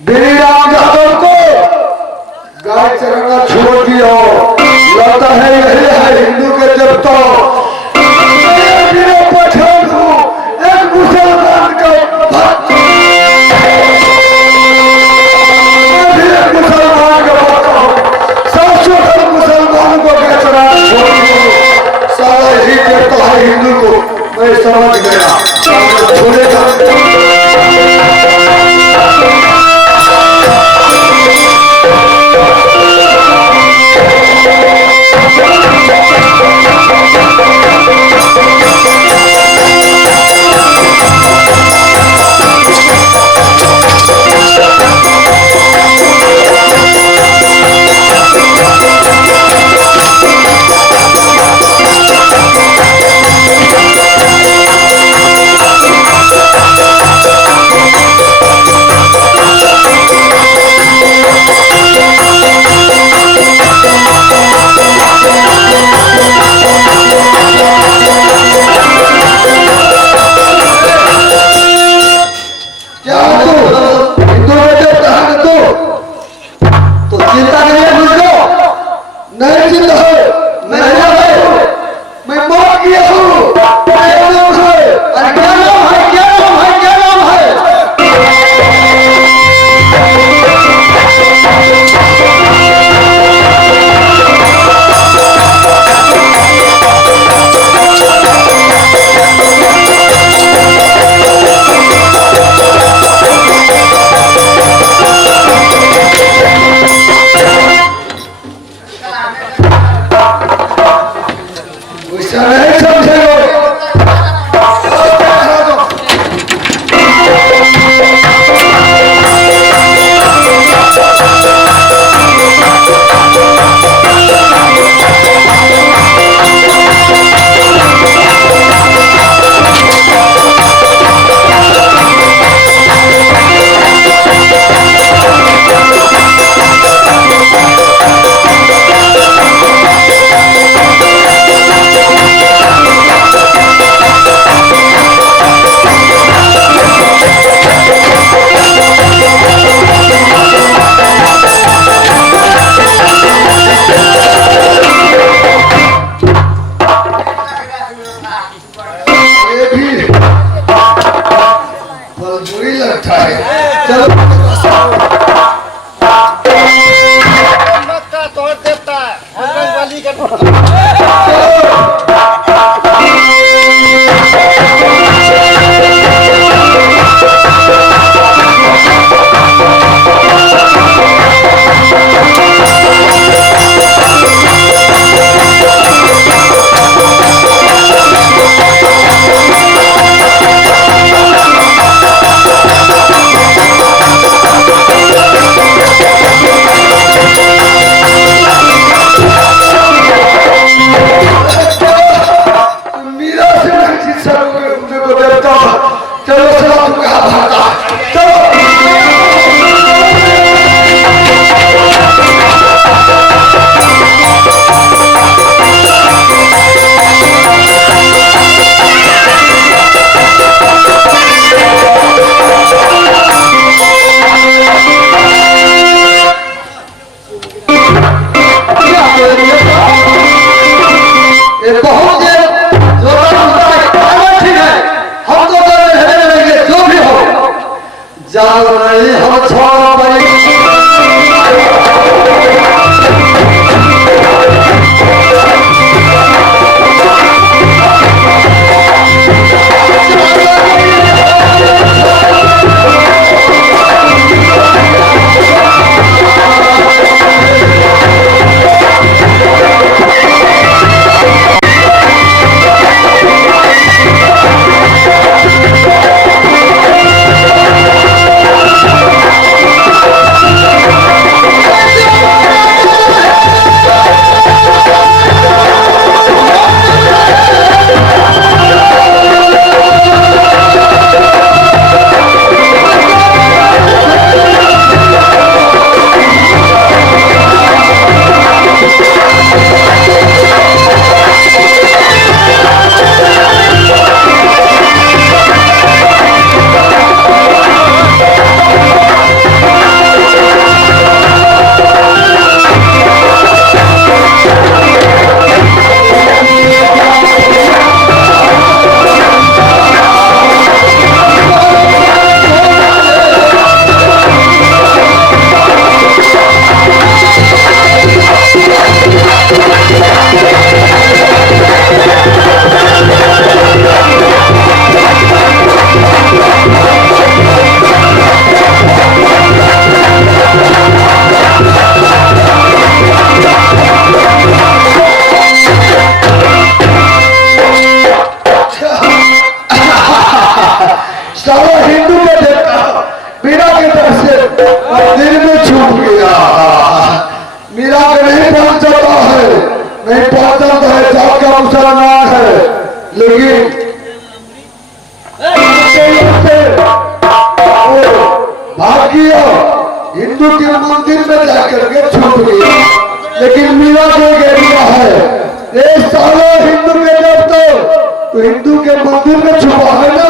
गिरिराज यादव को गाय चराना छोड़ दिया। लगता है यही है हिंदू के जब तो पठान हूँ, एक मुसलमान का भक्त, एक मुसलमान का भक्त हूँ। 700 मुसलमानों को गाय चराना छोड़ दिया। सारा ही देता है हिंदू को। मैं समझ गया छोड़ेगा। हिंदू के मंदिर में जाकर के छुप गया, लेकिन मीरा जो गया है ये सारे हिंदू के देवता तो हिंदू के मंदिर में छुपा है ना,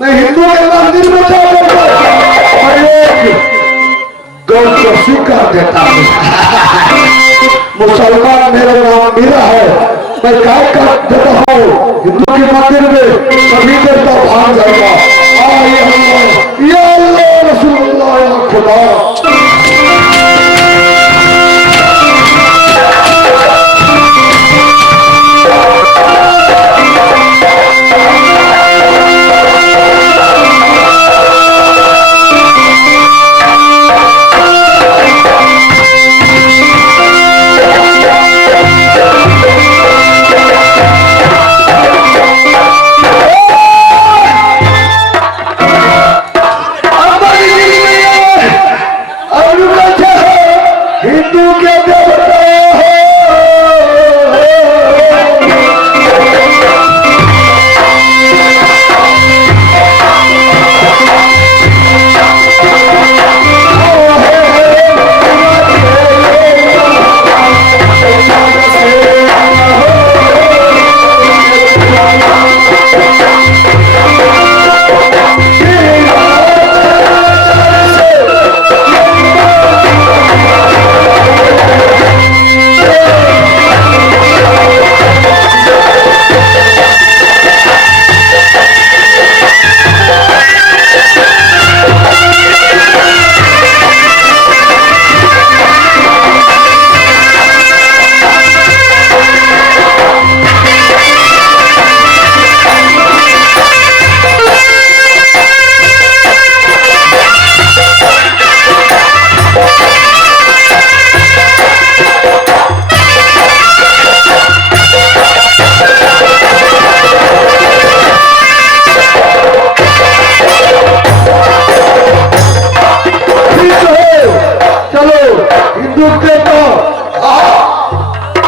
मैं हिंदू के मंदिर में जाकर गौ को स्वीकार देता हूँ। मुसलमान मेरा नाम मीरा है, मैं काय कर देता हूँ हिंदू के मंदिर में, कभी देवता भाग जाएगा। या अल्लाह रसूलुल्लाह या खुदा।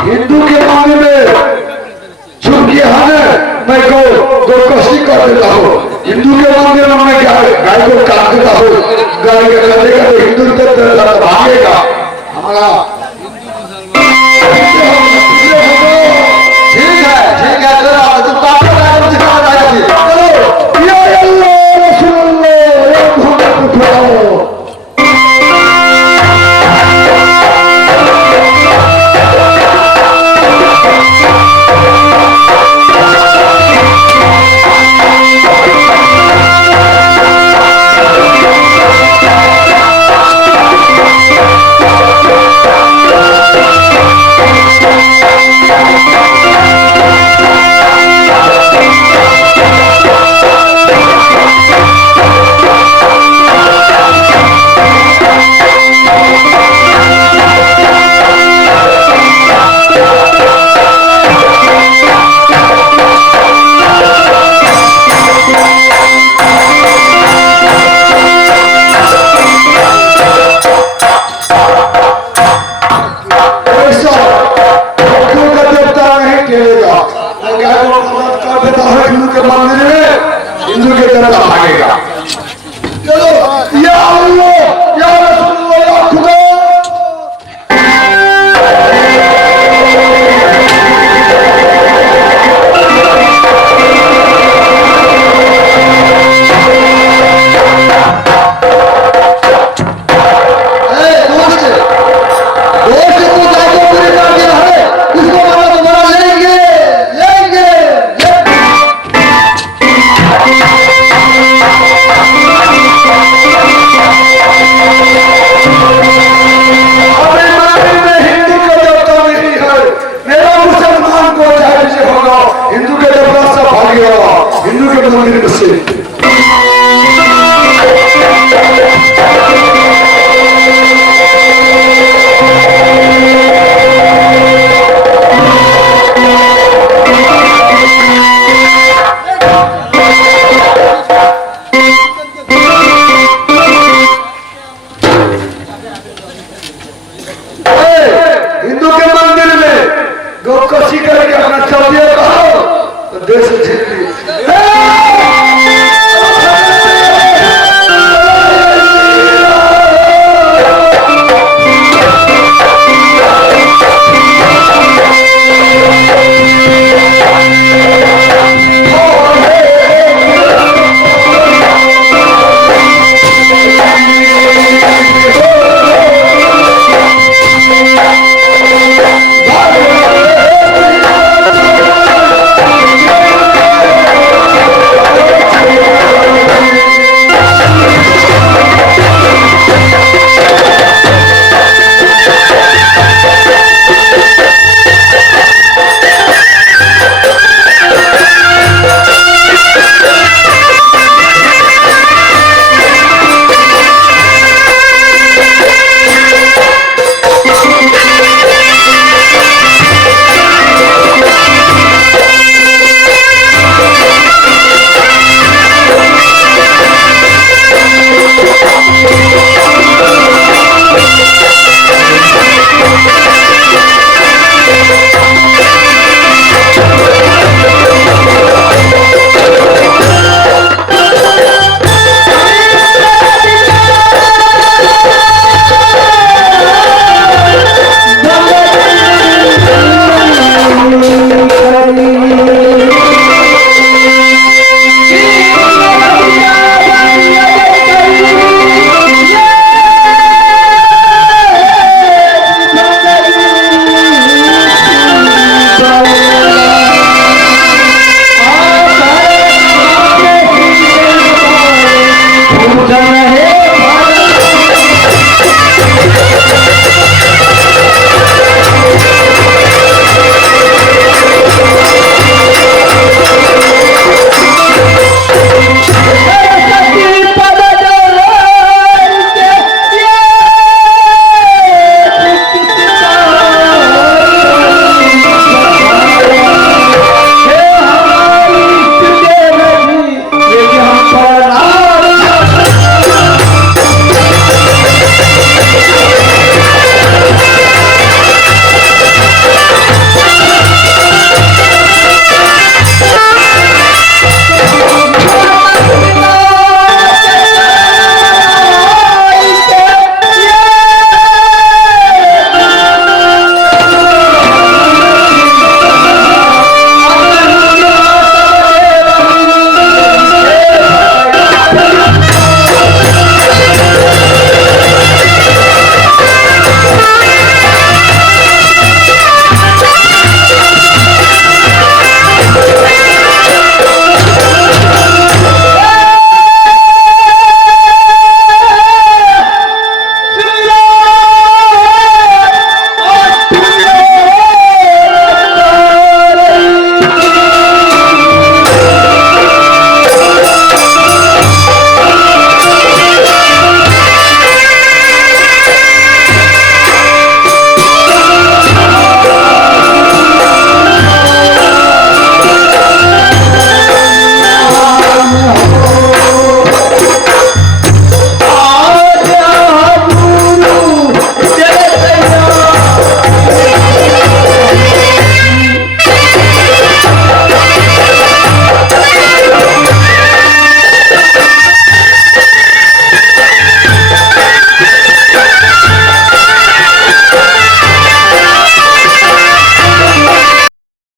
हिंदू के मामले में छुप गया है, मैं गौ कशी कर देता हूँ। हिंदू के मामले में मैं गाय को काट देता हूँ, गाय के करने का तो हिंदू भागेगा हमारा। ठीक है तुम काटो गाय को दिखा जाएगी। चलो या अल्लाह रसूलुल्लाह या मोहम्मद उठाओ। हिंदू के मंदिर में हिंदू के तरफ भागेगा। चलो या अल्लाह या रसूलुल्लाह या खुदा। हिंदू के मंदिर में गौ कशी करके अपना चौधरी कहो तो देश जीत लिया।